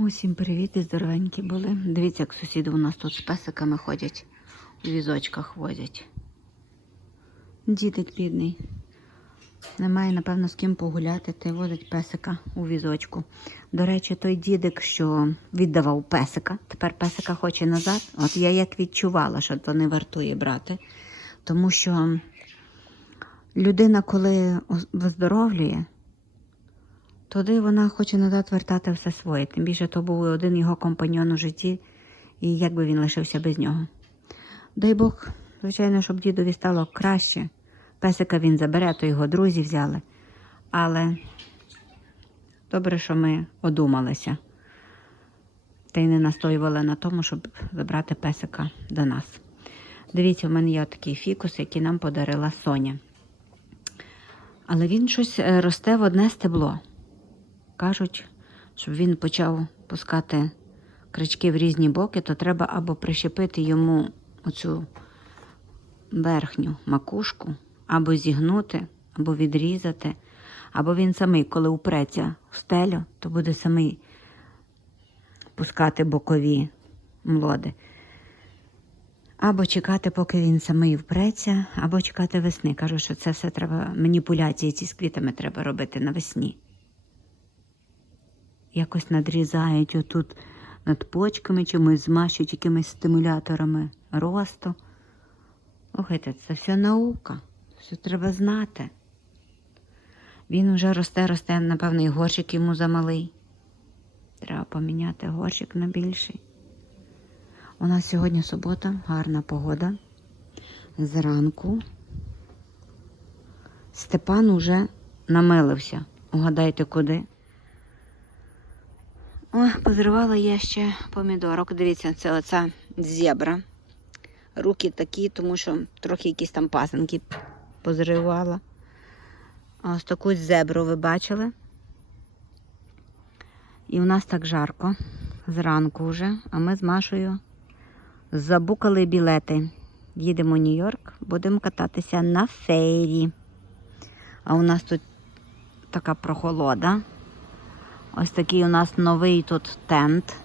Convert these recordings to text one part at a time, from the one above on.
Усім привіт і здоровенькі були. Дивіться, як сусіди у нас тут з песиками ходять, у візочках возять. Дітик бідний. Немає, напевно, з ким погуляти, та й возить песика у візочку. До речі, той дідик, що віддавав песика, тепер песика хоче назад. От я як відчувала, що то не вартує брати. Тому що людина, коли виздоровлює, Туди вона хоче назад вертати все своє. Тим більше то був один його компаньон у житті, і як би він лишився без нього. Дай Бог, звичайно, щоб дідові стало краще. Песика він забере, то його друзі взяли. Але добре, що ми одумалися. Та й не настоювали на тому, щоб забрати песика до нас. Дивіться, у мене є такий фікус, який нам подарила Соня. Але він щось е, росте в одне стебло. Кажуть, щоб він почав пускати крички в різні боки, то треба або прищепити йому оцю верхню макушку, або зігнути, або відрізати, або він самий, коли упреться в стелю, то буде самий пускати бокові млоди. Або чекати, поки він самий впреться, або чекати весни. Кажуть, що це все треба, маніпуляції ці з квітами треба робити навесні якось надрізають отут над почками, чимось змащують якимись стимуляторами росту. Слухайте, це все наука, все треба знати. Він вже росте, росте, напевно, і горщик йому замалий. Треба поміняти горщик на більший. У нас сьогодні субота, гарна погода. Зранку Степан уже намилився. Угадайте куди? О, позривала я ще помідорок. Дивіться, це оця зебра. Руки такі, тому що трохи якісь там пасенки позривала. Ось таку зебру ви бачили. І у нас так жарко зранку вже, а ми з Машою забукали білети. Їдемо в Нью-Йорк, будемо кататися на фейрі. А у нас тут така прохолода. Ось такий у нас новий тут тент.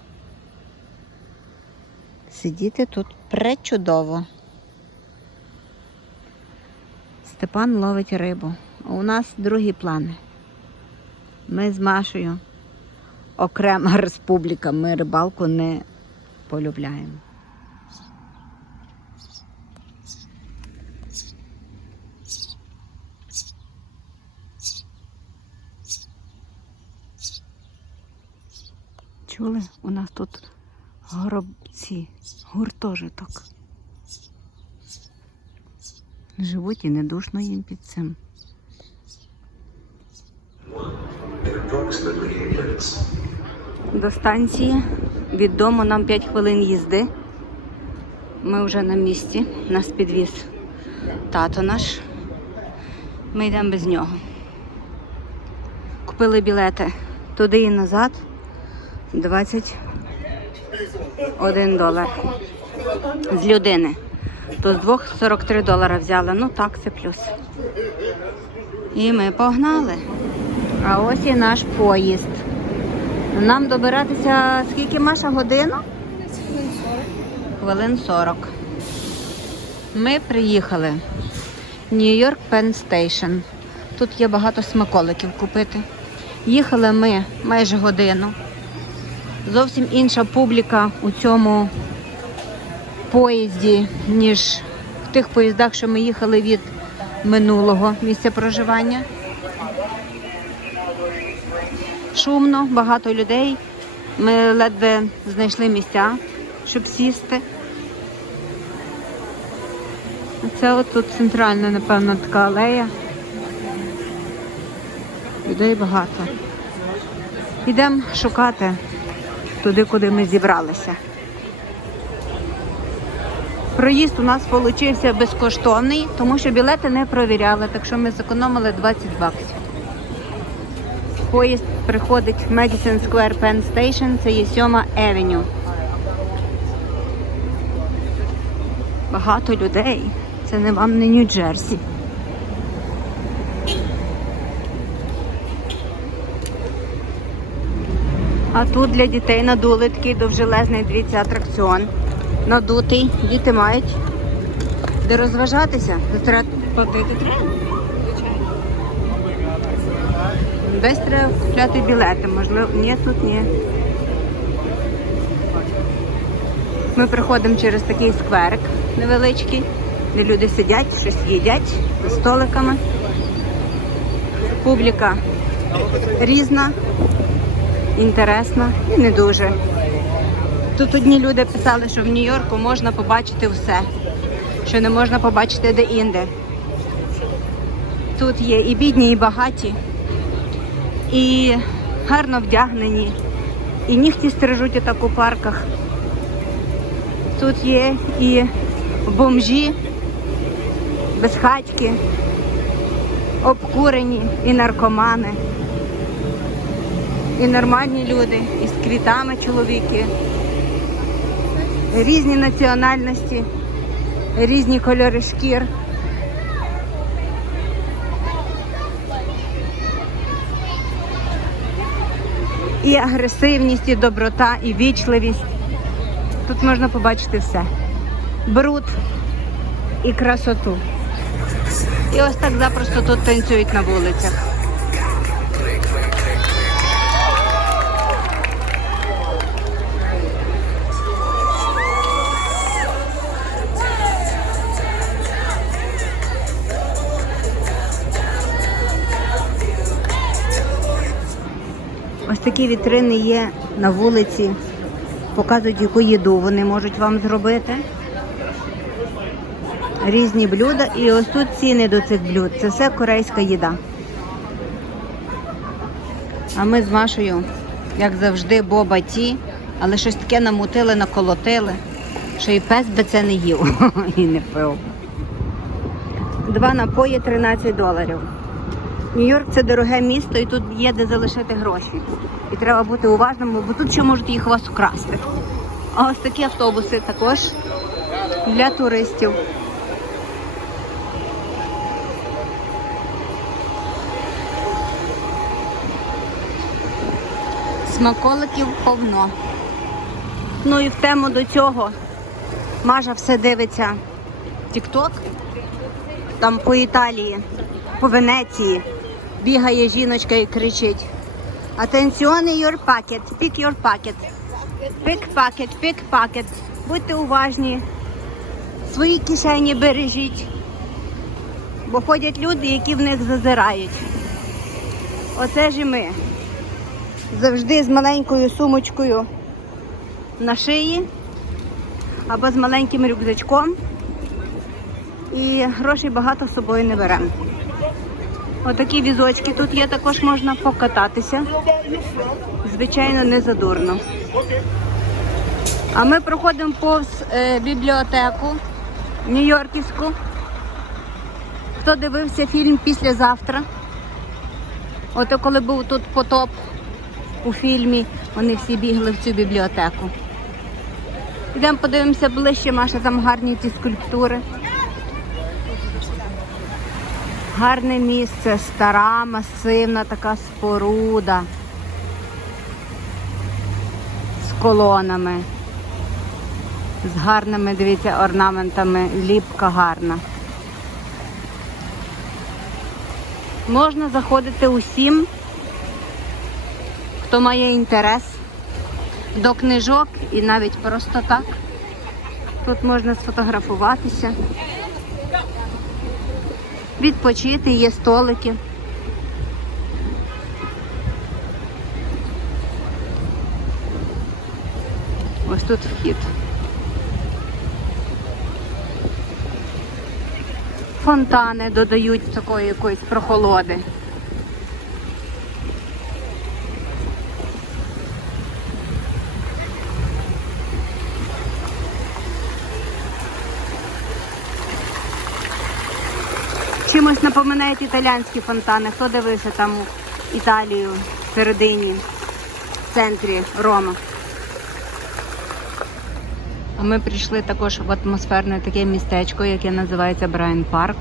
Сидіти тут пречудово. Степан ловить рибу. У нас другі плани. Ми з Машею окрема республіка, ми рибалку не полюбляємо. Чули? У нас тут горобці, гуртожиток. Живуть і не душно їм під цим. До станції від дому нам 5 хвилин їзди. Ми вже на місці, нас підвіз тато наш. Ми йдемо без нього. Купили білети туди і назад. 21 долар з людини. То з двох 43 долара взяли. Ну так, це плюс. І ми погнали. А ось і наш поїзд. Нам добиратися скільки Маша годину? Хвилин 40. Ми приїхали. Нью-Йорк Пен Стейшн. Тут є багато смаколиків купити. Їхали ми майже годину. Зовсім інша публіка у цьому поїзді, ніж в тих поїздах, що ми їхали від минулого місця проживання. Шумно, багато людей. Ми ледве знайшли місця, щоб сісти. Це от тут центральна, напевно, така алея. Людей багато. Йдемо шукати туди, куди ми зібралися. Проїзд у нас вийшов безкоштовний, тому що білети не провіряли, так що ми зекономили 20 баксів. Поїзд приходить в Madison Square Penn Station, це є 7 Avenue. Багато людей. Це не вам не Нью-Джерсі. А тут для дітей надули такий довжелезний дивіться, атракціон. Надутий. Діти мають де розважатися. Треба платити треба. Десь треба купляти білети, можливо. Ні, тут ні. Ми приходимо через такий скверик невеличкий, де люди сидять, щось їдять столиками. Публіка різна, інтересна і не дуже. Тут одні люди писали, що в Нью-Йорку можна побачити все, що не можна побачити де-інде. Тут є і бідні, і багаті, і гарно вдягнені, і нігті стрижуть отак у парках. Тут є і бомжі, безхатьки, обкурені, і наркомани, і нормальні люди, і з квітами чоловіки, різні національності, різні кольори шкір. І агресивність, і доброта, і вічливість. Тут можна побачити все. Бруд і красоту. І ось так запросто тут танцюють на вулицях. Ось такі вітрини є на вулиці показують, яку їду вони можуть вам зробити. Різні блюда. І ось тут ціни до цих блюд. Це все корейська їда. А ми з Машею, як завжди, боба ті, але щось таке намутили, наколотили, що і пес би це не їв і не пив. Два напої 13 доларів. Нью-Йорк це дороге місто і тут є де залишити гроші. І треба бути уважним, бо тут ще можуть їх у вас украсти. А ось такі автобуси також для туристів. Смаколиків повно. Ну і в тему до цього Маша все дивиться Тік-Ток. Там по Італії, по Венеції бігає жіночка і кричить. Attenzione your packet, pick your packet. Pick packet, pick packet. Будьте уважні. Свої кишені бережіть. Бо ходять люди, які в них зазирають. Оце ж і ми. Завжди з маленькою сумочкою на шиї або з маленьким рюкзачком. І грошей багато з собою не беремо. Отакі візочки тут є, також можна покататися. Звичайно, не задурно. А ми проходимо повз е, бібліотеку Нью-Йорківську. Хто дивився фільм післязавтра? Ото коли був тут потоп у фільмі, вони всі бігли в цю бібліотеку. Йдемо подивимося ближче, Маша, там гарні ті скульптури. Гарне місце, стара, масивна така споруда з колонами, з гарними, дивіться, орнаментами, ліпка гарна. Можна заходити усім, хто має інтерес до книжок і навіть просто так. Тут можна сфотографуватися відпочити, є столики. Ось тут вхід. Фонтани додають такої якоїсь прохолоди. Чимось напоминають італіанські фонтани. Хто дивився там Італію в середині, в центрі Рома. А ми прийшли також в атмосферне таке містечко, яке називається Брайан Парк.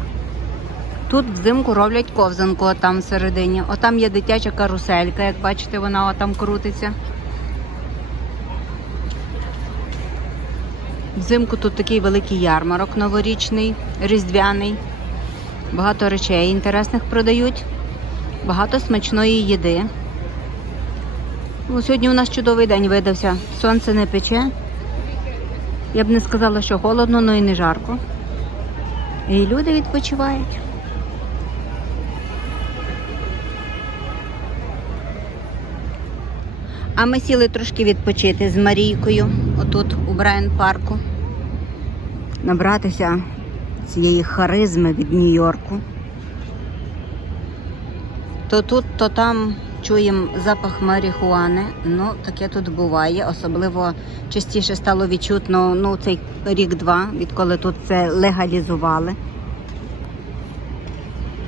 Тут взимку роблять ковзанку там всередині. Отам є дитяча каруселька, як бачите, вона отам крутиться. Взимку тут такий великий ярмарок новорічний, різдвяний. Багато речей інтересних продають, багато смачної їди. Ну, сьогодні у нас чудовий день видався. Сонце не пече. Я б не сказала, що холодно, але і не жарко. І люди відпочивають. А ми сіли трошки відпочити з Марійкою, отут у Брайан парку. Набратися цієї харизми від Нью-Йорку. То тут, то там чуємо запах марихуани. Ну, таке тут буває. Особливо частіше стало відчутно ну, цей рік-два, відколи тут це легалізували.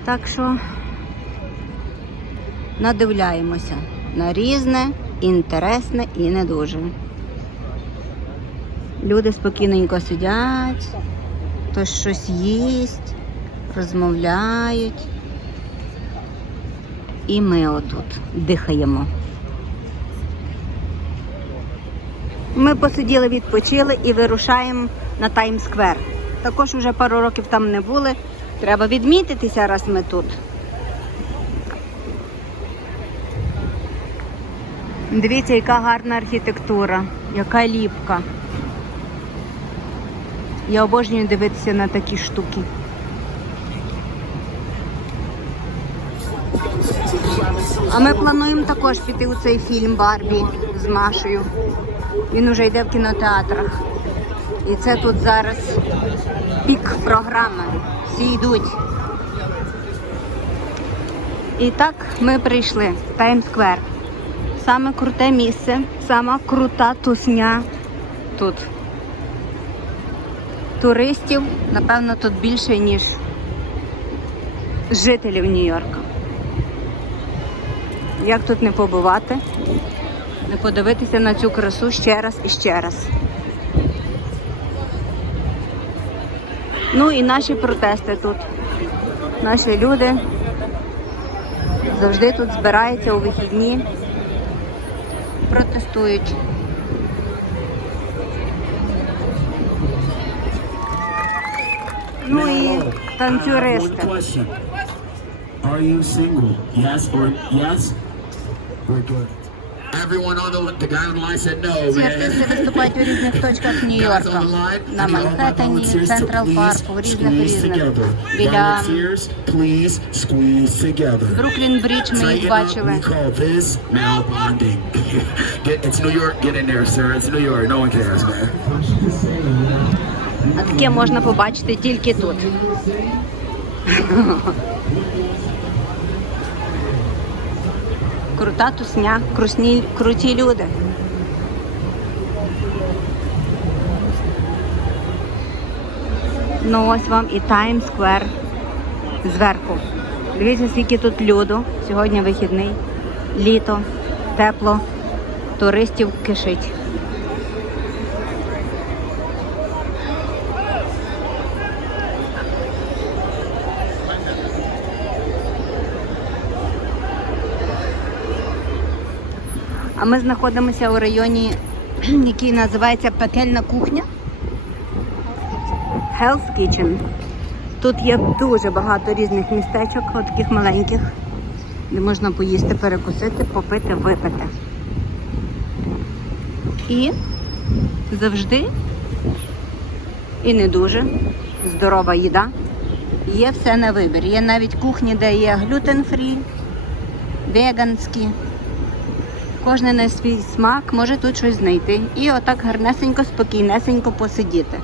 Так що надивляємося на різне, інтересне і не дуже. Люди спокійненько сидять, хтось щось їсть, розмовляють. І ми отут дихаємо. Ми посиділи, відпочили і вирушаємо на Таймс-сквер. Також вже пару років там не були. Треба відмітитися, раз ми тут. Дивіться, яка гарна архітектура, яка ліпка. Я обожнюю дивитися на такі штуки. А ми плануємо також піти у цей фільм Барбі з Машею. Він уже йде в кінотеатрах. І це тут зараз пік програми. Всі йдуть. І так ми прийшли в Таймс-сквер. Саме круте місце, сама крута тусня тут. Туристів, напевно, тут більше, ніж жителів Нью-Йорка. Як тут не побувати, не подивитися на цю красу ще раз і ще раз. Ну і наші протести тут. Наші люди завжди тут збираються у вихідні, протестують. Ну і One танцюристи. question. Are you single? Yes or yes? We're good. Everyone on the the guy on the line said no, Ці артисти man. виступають у різних точках Guys on Нью-Йорка. the line, На I need all my Манхеттені, volunteers to Централ please Парку, в різних squeeze різних. together. Біля Volunteers, please squeeze together. Бруклін Брідж ми їх Tighten up. бачили. We call this now bonding. Get, it's New York. Get in there, sir. It's New York. No one cares, man. А таке можна побачити тільки тут. Крута тусня, крусні, круті люди. Ну ось вам і Таймс-сквер зверху. Дивіться, скільки тут люду. Сьогодні вихідний, літо, тепло, туристів кишить. Ми знаходимося у районі, який називається Пекельна кухня. Hell's Kitchen. Тут є дуже багато різних містечок, таких маленьких, де можна поїсти, перекусити, попити, випити. І завжди і не дуже здорова їда. Є все на вибір. Є навіть кухні, де є глютен-фрі, веганські. Кожен на свій смак може тут щось знайти. І отак гарнесенько, спокійнесенько посидіти.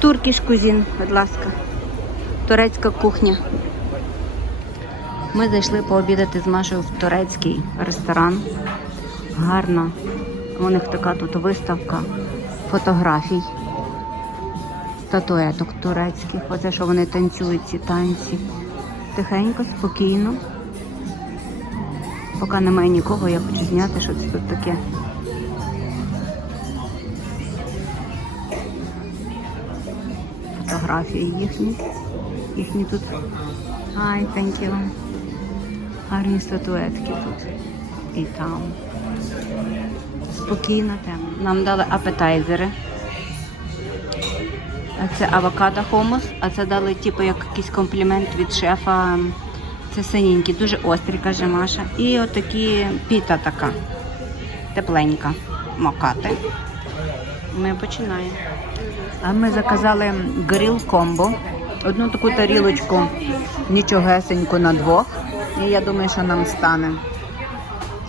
Туркіш кузін, будь ласка. Турецька кухня. Ми зайшли пообідати з Машою в турецький ресторан. Гарно. У них така тут виставка фотографій, статуеток турецьких. Оце, що вони танцюють ці танці. Тихенько, спокійно. Поки немає нікого, я хочу зняти, що це тут таке. Фотографії їхні. Їхні тут. Ай, thank you. Гарні статуетки тут. і там. Спокійна тема. Нам дали апетайзери. Це авокадо хумус, а це дали типу як якийсь комплімент від шефа. Це синенькі, дуже острі, каже Маша. І отакі піта така. Тепленька. Макати. Ми починаємо. А ми заказали грил комбо. Одну таку тарілочку нічогесеньку на двох. І я думаю, що нам стане.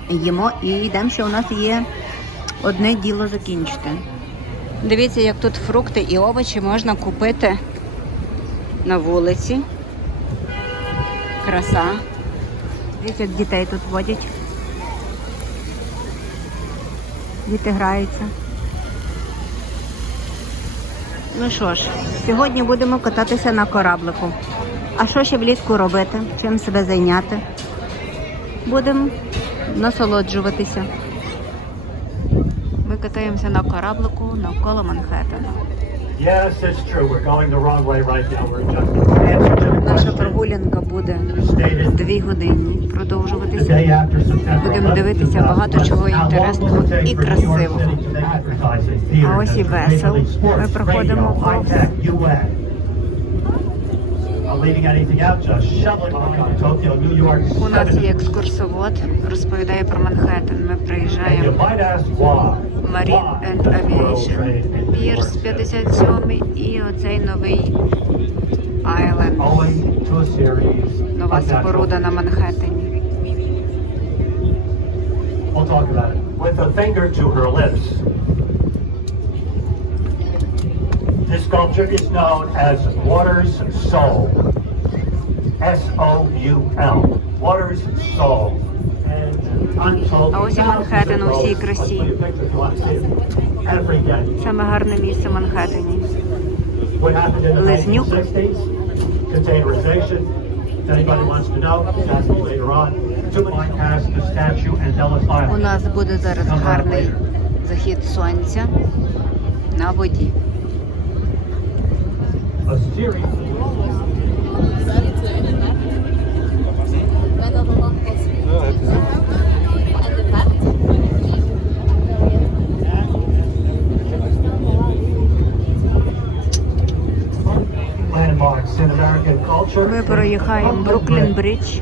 Їмо і йдемо, що у нас є одне діло закінчити. Дивіться, як тут фрукти і овочі можна купити на вулиці. Краса. Дивіться, як дітей тут водять. Діти граються. Ну що ж, сьогодні будемо кататися на кораблику. А що ще влітку робити? Чим себе зайняти? Будемо насолоджуватися. Ми катаємося на кораблику навколо Манхеттена. Наша прогулянка буде дві години продовжуватися. Будемо 11th, дивитися багато чого 2011. Now, what will інтересного і красивого. А ось і весел. Ми проходимо повз. У нас є 70. екскурсовод, розповідає про Манхеттен. Ми приїжджаємо. Marine Why and does World Aviation. Trade in New York Пірс City? 57 і оцей новий Айленд. Owing to a series Нова of natural споруда на Манхеттені. We'll talk about it. With a finger to her lips. This sculpture is known as Water's Soul. S-O-U-L. Water's Soul. А ось і Манхеттен у всій красі. Саме гарне місце в Манхеттені. Лизнюк. 1960s? Containerization. If anybody wants to know, ask me later on. To bypass the statue and Ellis У нас буде зараз гарний захід сонця на воді. проїхаємо Бруклін Бридж.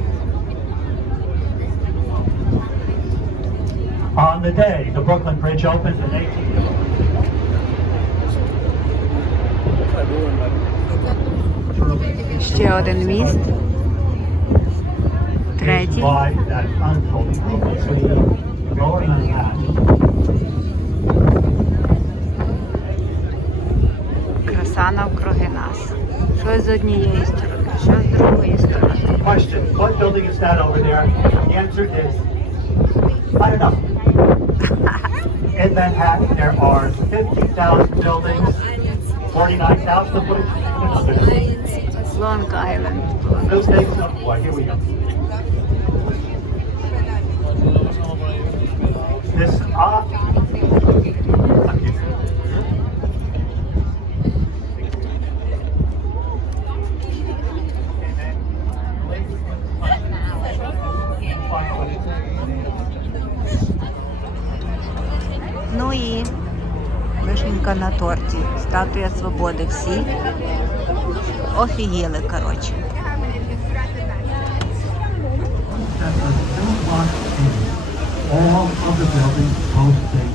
On the day the Brooklyn Bridge opened in 18... Ще один міст. Третій. Торті. Статуя свободи. Всі офігіли, коротше. All of the buildings post date 1980.